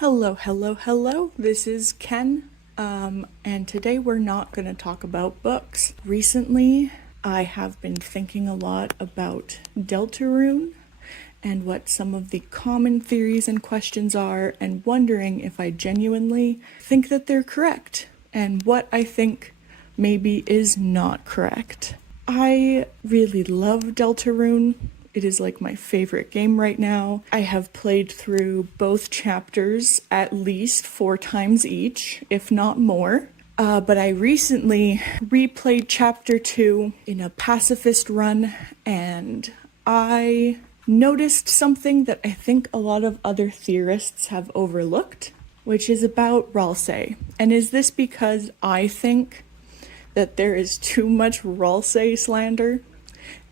Hello, hello, hello. This is Ken, and today we're not going to talk about books. Recently, I have been thinking a lot about Deltarune and what some of the common theories and questions are, and wondering if I genuinely think that they're correct, and what I think maybe is not correct. I really love Deltarune. It is like my favorite game right now. I have played through both chapters at least 4 times each, if not more. But I recently replayed chapter 2 in a pacifist run, and I noticed something that I think a lot of other theorists have overlooked, which is about Ralsei. And is this because I think that there is too much Ralsei slander,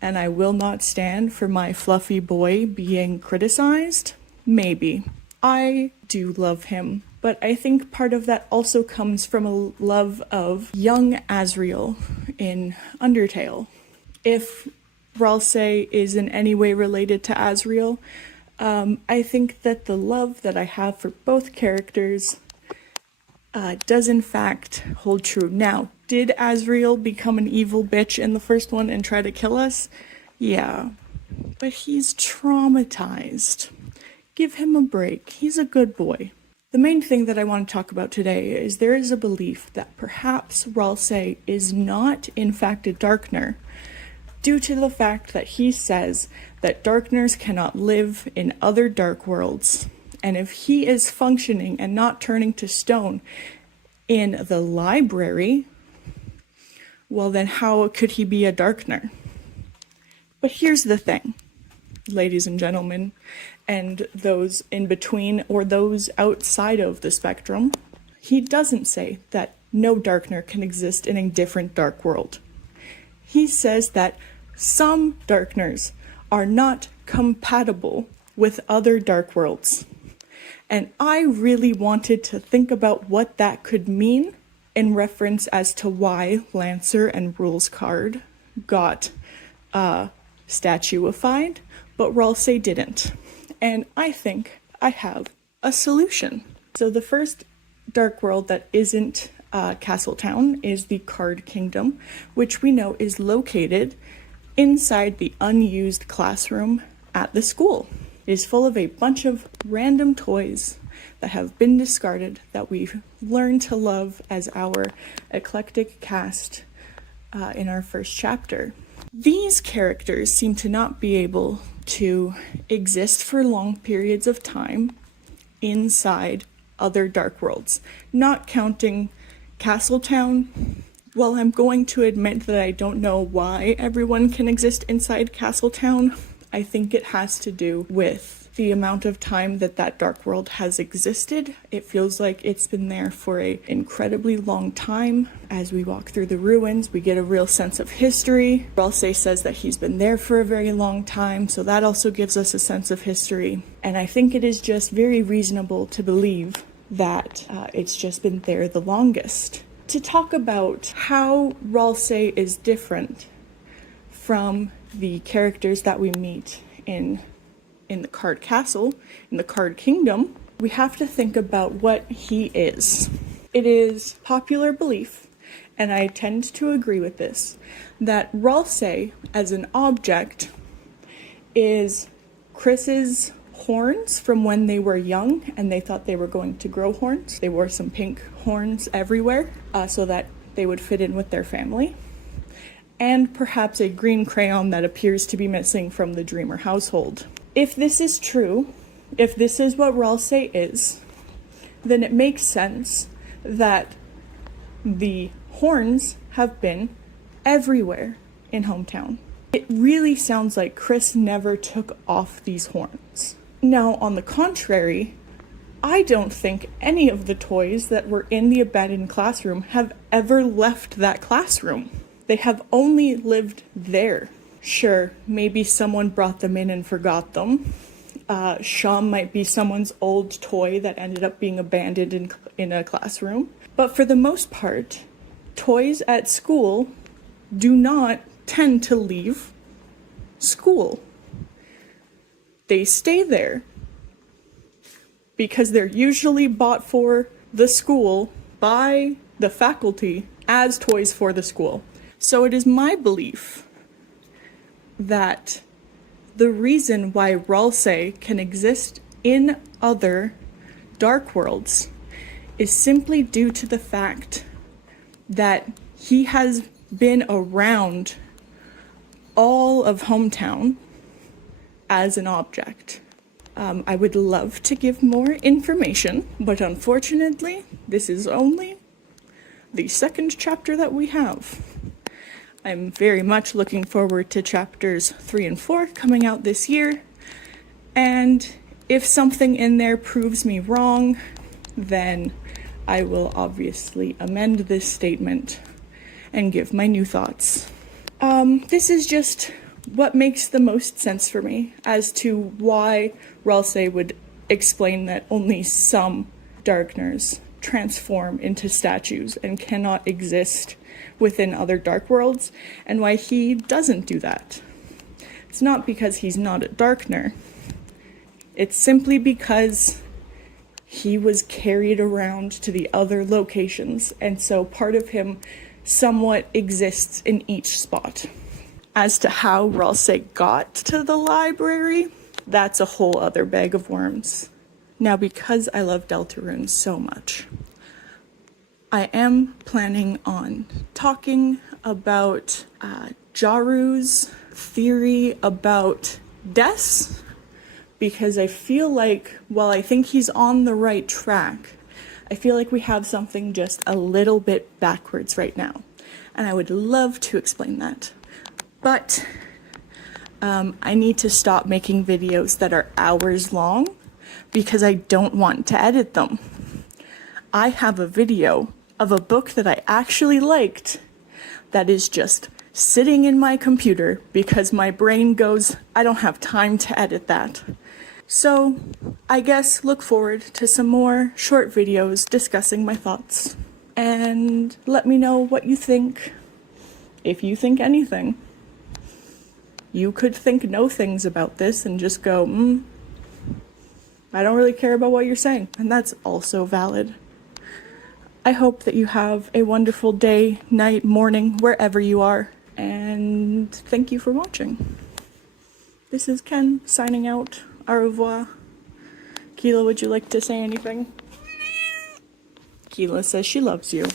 and I will not stand for my fluffy boy being criticized? Maybe. I do love him, but I think part of that also comes from a love of young Asriel in Undertale. If Ralsei is in any way related to Asriel, I think that the love that I have for both characters does in fact hold true. Now, did Asriel become an evil bitch in the first one and try to kill us? Yeah, but he's traumatized. Give him a break. He's a good boy. The main thing that I want to talk about today is there is a belief that perhaps Ralsei is not in fact a Darkner, due to the fact that he says that Darkners cannot live in other dark worlds. And if he is functioning and not turning to stone in the library, well then how could he be a Darkner? But here's the thing, ladies and gentlemen, and those in between or those outside of the spectrum, he doesn't say that no Darkner can exist in a different dark world. He says that some Darkners are not compatible with other dark worlds. And I really wanted to think about what that could mean in reference as to why Lancer and Rule's card got statuified, but Ralsei didn't. And I think I have a solution. So the first dark world that isn't Castletown is the Card Kingdom, which we know is located inside the unused classroom at the school. It is full of a bunch of random toys that have been discarded that we've learned to love as our eclectic cast in our first chapter. These characters seem to not be able to exist for long periods of time inside other dark worlds, not counting Castletown. While I'm going to admit that I don't know why everyone can exist inside Castletown, I think it has to do with the amount of time that that dark world has existed. It feels like it's been there for an incredibly long time. As we walk through the ruins, we get a real sense of history. Ralsei says that he's been there for a very long time, so that also gives us a sense of history. And I think it is just very reasonable to believe that it's just been there the longest. To talk about how Ralsei is different from the characters that we meet in the Card Castle, in the Card Kingdom, we have to think about what he is. It is popular belief, and I tend to agree with this, that Ralsei as an object is Chris's horns from when they were young and they thought they were going to grow horns. They wore some pink horns everywhere so that they would fit in with their family. And perhaps a green crayon that appears to be missing from the Dreamer household. If this is true, if this is what Ralsei is, then it makes sense that the horns have been everywhere in Hometown. It really sounds like Chris never took off these horns. Now, on the contrary, I don't think any of the toys that were in the abandoned classroom have ever left that classroom. They have only lived there. Sure, maybe someone brought them in and forgot them. Sham might be someone's old toy that ended up being abandoned in a classroom. But for the most part, toys at school do not tend to leave school. They stay there. because they're usually bought for the school by the faculty as toys for the school. So it is my belief that the reason why Ralsei can exist in other dark worlds is simply due to the fact that he has been around all of hometown as an object. I would love to give more information, but unfortunately, this is only the second chapter that we have. I'm very much looking forward to chapters 3 and 4 coming out this year, and if something in there proves me wrong, then I will obviously amend this statement and give my new thoughts. This is just what makes the most sense for me as to why Ralsei would explain that only some Darkners transform into statues and cannot exist within other dark worlds, and why he doesn't do that. It's not because he's not a Darkner. It's simply because he was carried around to the other locations, and so part of him somewhat exists in each spot. As to how Ralsei got to the library, that's a whole other bag of worms. Now, because I love Deltarune so much, I am planning on talking about Jaru's theory about Des, because I feel like, while I think he's on the right track, I feel like we have something just a little bit backwards right now, and I would love to explain that. But I need to stop making videos that are hours long because I don't want to edit them. I have a video of a book that I actually liked that is just sitting in my computer because my brain goes, I don't have time to edit that. So I guess look forward to some more short videos discussing my thoughts. And let me know what you think, if you think anything. You could think no things about this and just go, I don't really care about what you're saying. And that's also valid. I hope that you have a wonderful day, night, morning, wherever you are. And thank you for watching. This is Ken signing out. Au revoir. Keela, would you like to say anything? Keela says she loves you.